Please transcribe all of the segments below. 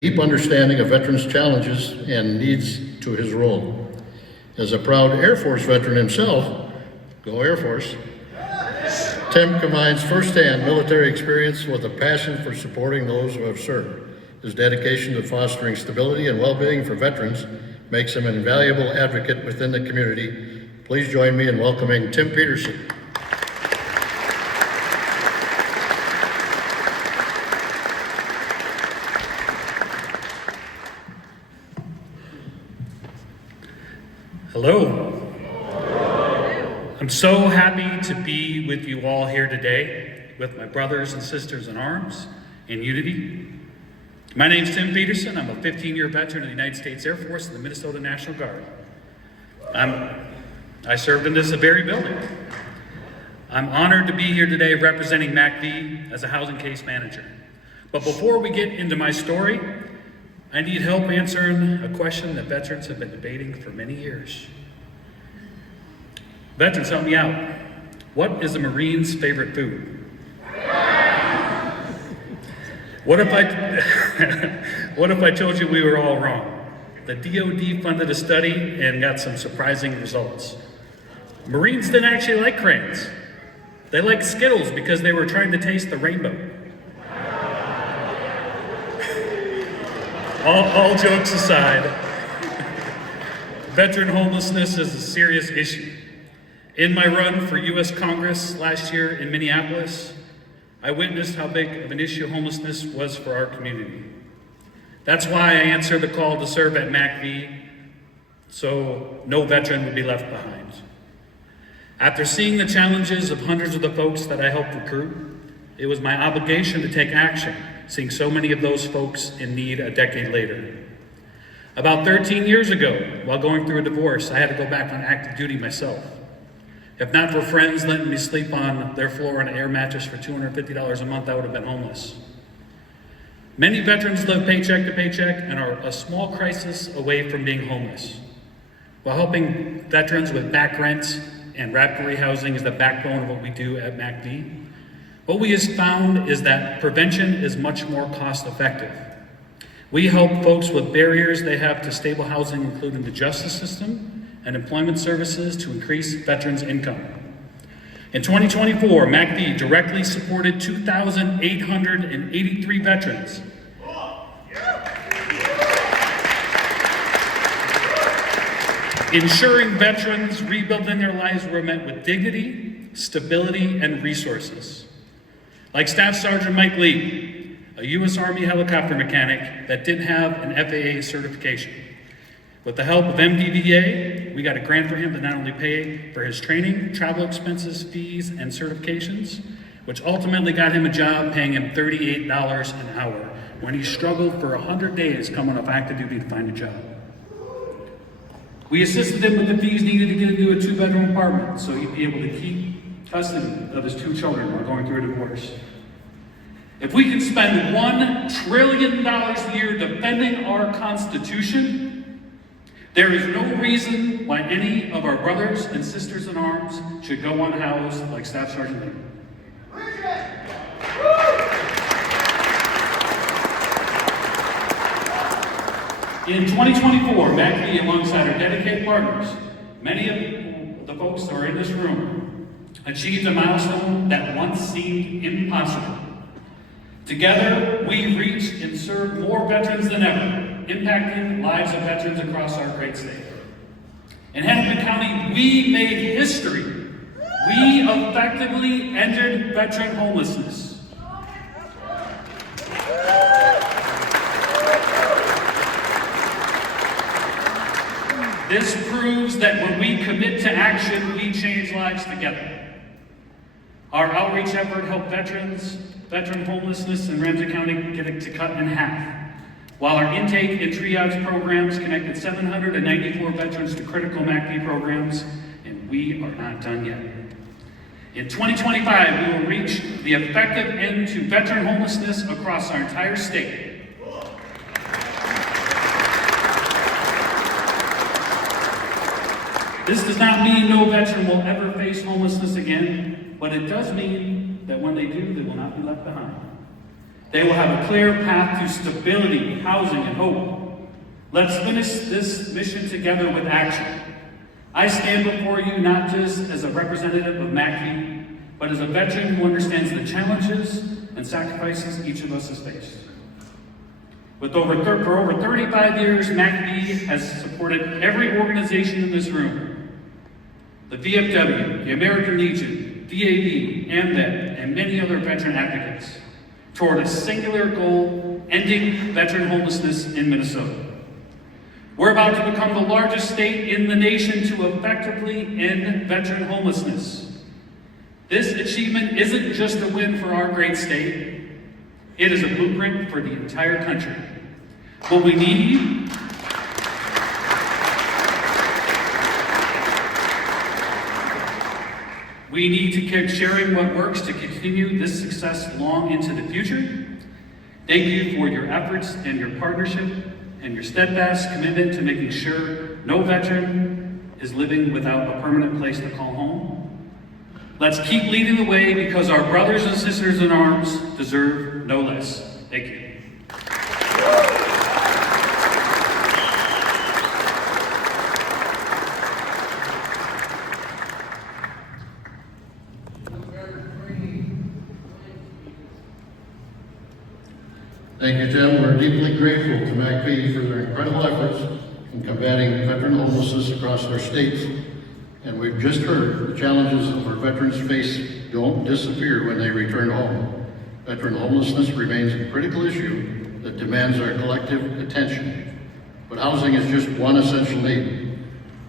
Deep understanding of veterans' challenges and needs to his role. As a proud Air Force veteran himself, go Air Force, Tim combines firsthand military experience with a passion for supporting those who have served. His dedication to fostering stability and well-being for veterans makes him an invaluable advocate within the community. Please join me in welcoming Tim Peterson. Hello. I'm so happy to be with you all here today with my brothers and sisters in arms in unity. My name's Tim Peterson. I'm a 15-year veteran of the United States Air Force and the Minnesota National Guard. I served in this very building. I'm honored to be here today representing MACV as a housing case manager. But before we get into my story, I need help answering a question that veterans have been debating for many years. Veterans, help me out. What is a Marine's favorite food? What if I told you we were all wrong? The DoD funded a study and got some surprising results. Marines didn't actually like crayons. They liked Skittles because they were trying to taste the rainbow. All jokes aside, veteran homelessness is a serious issue. In my run for U.S. Congress last year in Minneapolis, I witnessed how big of an issue homelessness was for our community. That's why I answered the call to serve at MACV, so no veteran would be left behind. After seeing the challenges of hundreds of the folks that I helped recruit, it was my obligation to take action, seeing so many of those folks in need a decade later. About 13 years ago, while going through a divorce, I had to go back on active duty myself. If not for friends letting me sleep on their floor on an air mattress for $250 a month, I would have been homeless. Many veterans live paycheck to paycheck and are a small crisis away from being homeless. While helping veterans with back rent and rapid rehousing is the backbone of what we do at MACV, what we have found is that prevention is much more cost effective. We help folks with barriers they have to stable housing, including the justice system and employment services, to increase veterans' income. In 2024, MACV directly supported 2,883 veterans. Ensuring veterans rebuilding their lives were met with dignity, stability, and resources. Like Staff Sergeant Mike Lee, a U.S. Army helicopter mechanic that didn't have an FAA certification. With the help of MDVA, we got a grant for him to not only pay for his training, travel expenses, fees, and certifications, which ultimately got him a job paying him $38 an hour when he struggled for 100 days coming off active duty to find a job. We assisted him with the fees needed to get into a 2-bedroom apartment so he'd be able to keep custody of his 2 children while going through a divorce. If we can spend $1 trillion a year defending our Constitution, there is no reason why any of our brothers and sisters in arms should go unhoused like Staff Sergeant Lee. In 2024, MACV, alongside our dedicated partners, many of the folks that are in this room, achieved a milestone that once seemed impossible. Together, we reached and served more veterans than ever, impacting lives of veterans across our great state. In Hennepin County, we made history. We effectively ended veteran homelessness. This proves that when we commit to action, we change lives together. Our outreach effort helped veteran homelessness in Ramsey County get it to cut in half, while our intake and triage programs connected 794 veterans to critical MACV programs, and we are not done yet. In 2025, we will reach the effective end to veteran homelessness across our entire state. This does not mean no veteran will ever face homelessness again, but it does mean that when they do, they will not be left behind. They will have a clear path to stability, housing, and hope. Let's finish this mission together with action. I stand before you not just as a representative of MACV, but as a veteran who understands the challenges and sacrifices each of us has faced. For over 35 years, MACV has supported every organization in this room. The VFW, the American Legion, DAV, AMVET, and many other veteran advocates toward a singular goal, ending veteran homelessness in Minnesota. We're about to become the largest state in the nation to effectively end veteran homelessness. This achievement isn't just a win for our great state, it is a blueprint for the entire country. What we need to keep sharing what works to continue this success long into the future. Thank you for your efforts and your partnership and your steadfast commitment to making sure no veteran is living without a permanent place to call home. Let's keep leading the way because our brothers and sisters in arms deserve no less. Thank you. Thank you, Tim. We're deeply grateful to MACV for their incredible efforts in combating veteran homelessness across our states. And we've just heard the challenges that our veterans face don't disappear when they return home. Veteran homelessness remains a critical issue that demands our collective attention. But housing is just one essential need.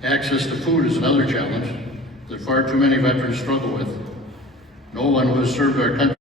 Access to food is another challenge that far too many veterans struggle with. No one who has served our country